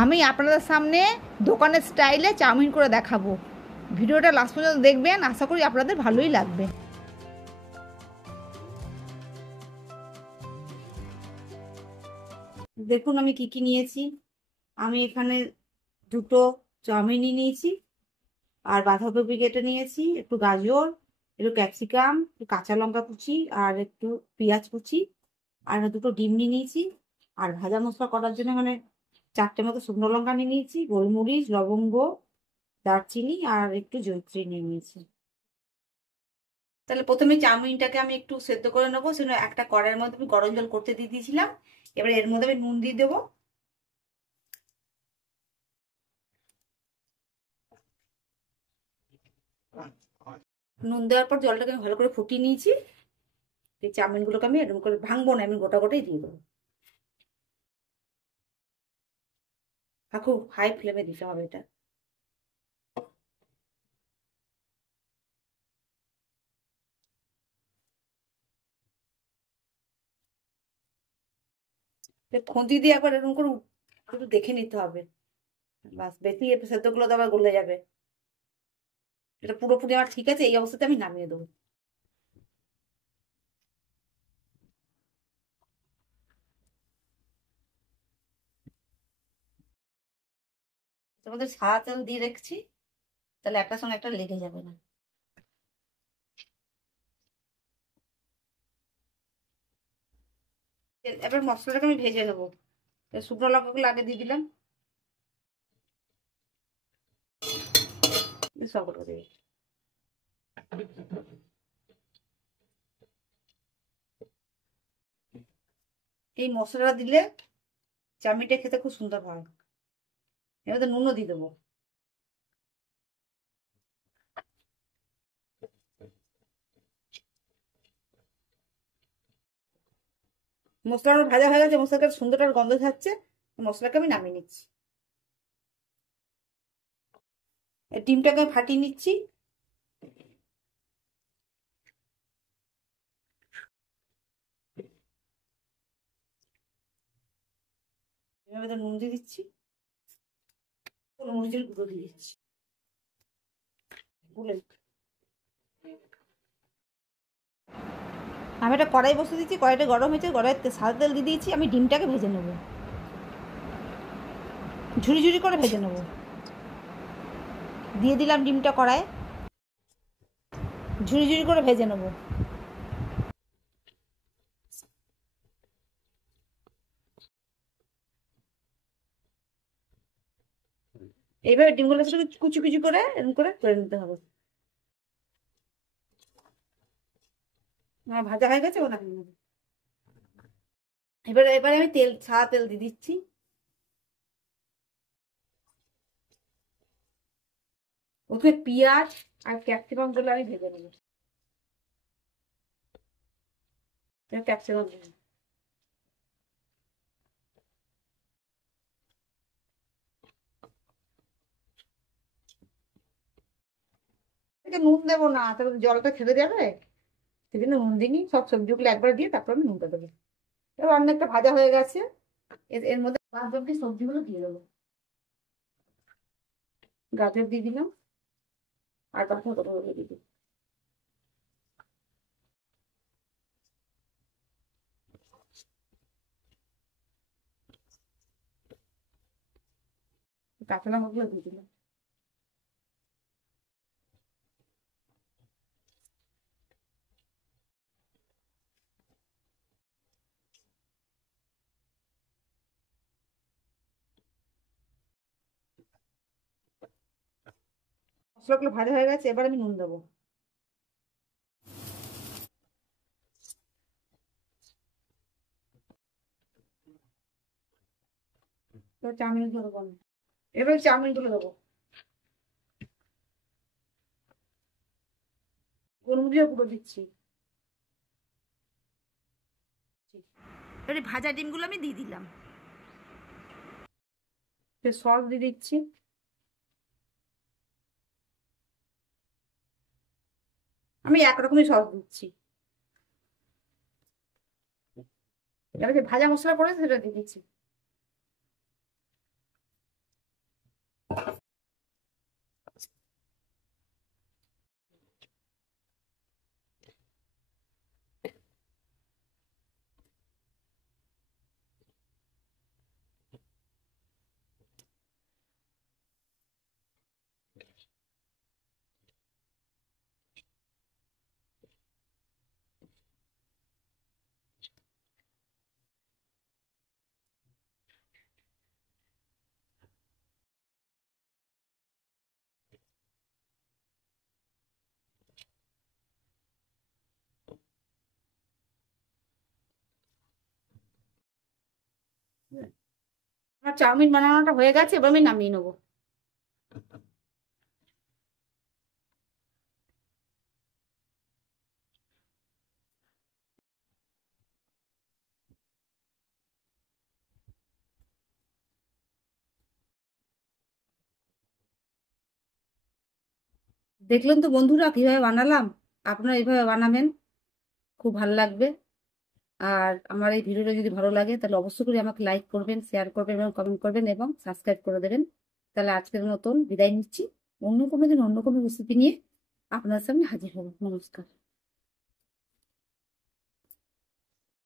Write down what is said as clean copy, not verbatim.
আমি আপনাদের সামনে দোকানের স্টাইলে চাউমিন করে দেখাবো। ভিডিওটা লাস্ট পর্যন্ত দেখবেন, আশা করি আপনাদের ভালোই লাগবে। দেখুন আমি কি কি নিয়েছি। আমি এখানে দুটো চাউমিনই নিয়েছি, আর বাঁধাকপি কেটে নিয়েছি, একটু গাজর, একটু ক্যাপসিকাম, একটু কাঁচা লঙ্কা কুচি, আর একটু পেঁয়াজ কুচি, আর দুটো ডিম নিয়ে নিয়েছি। আর ভাজা মশলা করার জন্য মানে 4টে মতো শুকনো লঙ্কা নিয়ে নিয়েছি, গোলমরিচ, লবঙ্গ, দারচিনি আর একটু জয়িত্রী নিয়ে নিয়েছি। তাহলে প্রথমে চাউমিনটাকে আমি একটু সেদ্ধ করে নেবো। সেজন্য একটা কড়াইয়ের মধ্যে আমি গরম জল করতে দিয়ে দিয়েছিলাম। এবারে এর মধ্যে আমি নুন দিয়ে দেবো। নুন দেওয়ার পর জলটাকে আমি ভালো করে ফুটিয়ে নিয়েছি। এই চাউমিনগুলোকে আমি এরকম করে ভাঙবো না, আমি গোটা গোটাই দিয়ে দেবো। খুব হাই ফ্লেমে দিতে হবে এটা। খুন্তি দিয়ে একবার এরকম করে একটু দেখে নিতে হবে। বাস, বেশি সেদ্ধগুলো তো আবার গলে যাবে। এটা পুরোপুরি আমার ঠিক আছে, এই অবস্থাতে আমি নামিয়ে দেবো। তোমাদের সাদা তেল দিয়ে রেখেছি, তাহলে একটার সঙ্গে একটা লেগে যাবে না। এবার মশলাটাকে আমি ভেজে নেবো। শুকনো লঙ্কাগুলো আগে দিয়ে দিলাম। সব করে দেবে। এই মশলাটা দিলে চাউমিনটা খেতে খুব সুন্দর হয়। এবার তো নুনও দিয়ে দেবো। মশলাটা ভাজা হয়ে গেছে, মশলাটা সুন্দর একটা গন্ধ থাকছে। মশলাকে আমি নামিয়ে নিচ্ছি। ডিমটাকে ফাটিয়ে নিচ্ছি। এভাবে তো নুন দিয়ে দিচ্ছি, গোলমরিচের গুঁড়ো দিয়ে দিচ্ছি। আমি একটা কড়াই বসে দিচ্ছি, কড়াইটা গরম হয়েছে, কড়াইতে সাদা তেল দিয়ে দিয়েছি। আমি ডিমটাকে ভেজে নেব, ঝুরি ঝুরি করে ভেজে নেব। দিয়ে দিলাম ডিমটা কড়াইয়ে, ঝুরি ঝুরি করে ভেজে নেব। এইভাবে ডিমগুলো কুচি কুচি করে এরকম করে নিতে হবে। ভাজা হয়ে গেছে, ওটা নিয়ে নেবো। এবারে এবারে আমি সাদা তেল দিয়ে দিচ্ছি। প্রথমে পেঁয়াজ আর ক্যাপসিকাম গুলো আমি ভেজে নেবো। ক্যাপসিকাম নুন দেবো না, তাহলে জলটা ছেড়ে যাবে। সেজন্য নুন দিইনি, সব সবজিগুলো একবার দিয়ে তারপর আমি নুনটা দেবো। এবার অনেকটা ভাজা হয়ে গেছে, এর মধ্যে বাদবাকি সবজিগুলো দিয়ে দেবো। গাজর দিয়ে দিলাম, আর বাঁধাকপিগুলো দিয়ে দিলাম। কাঁচা লঙ্কাগুলো দিয়ে দিলাম। মশলাগুলো ভাজা হয়ে গেছে, এবার আমি নুন দেবো। এবার চাউমিন গুলো দেবো আমি। এবার চাউমিন গুলো দেবো, গোলমরিচের গুঁড়ো দিচ্ছি। এবারে ভাজা ডিমগুলো আমি দিয়ে দিলাম। সস দিয়ে দিচ্ছি। আমি একরকমই সস দিচ্ছি। এবার যে ভাজা মশলা করে সেটা দিয়ে দিচ্ছি। আমার চাউমিন বানানোটা হয়ে গেছে, এবার আমি নামিয়ে নেবো। দেখলেন তো বন্ধুরা কিভাবে বানালাম, আপনারা এইভাবে বানাবেন, খুব ভালো লাগবে। আর আমার এই ভিডিওটা যদি ভালো লাগে তাহলে অবশ্যই করে আমাকে লাইক করবেন, শেয়ার করবেন এবং কমেন্ট করবেন এবং সাবস্ক্রাইব করে দেবেন। তাহলে আজকের মতন বিদায় নিচ্ছি। অন্য কোনো দিন অন্য কোনো রেসিপি নিয়ে আপনার সামনে হাজির হব। নমস্কার।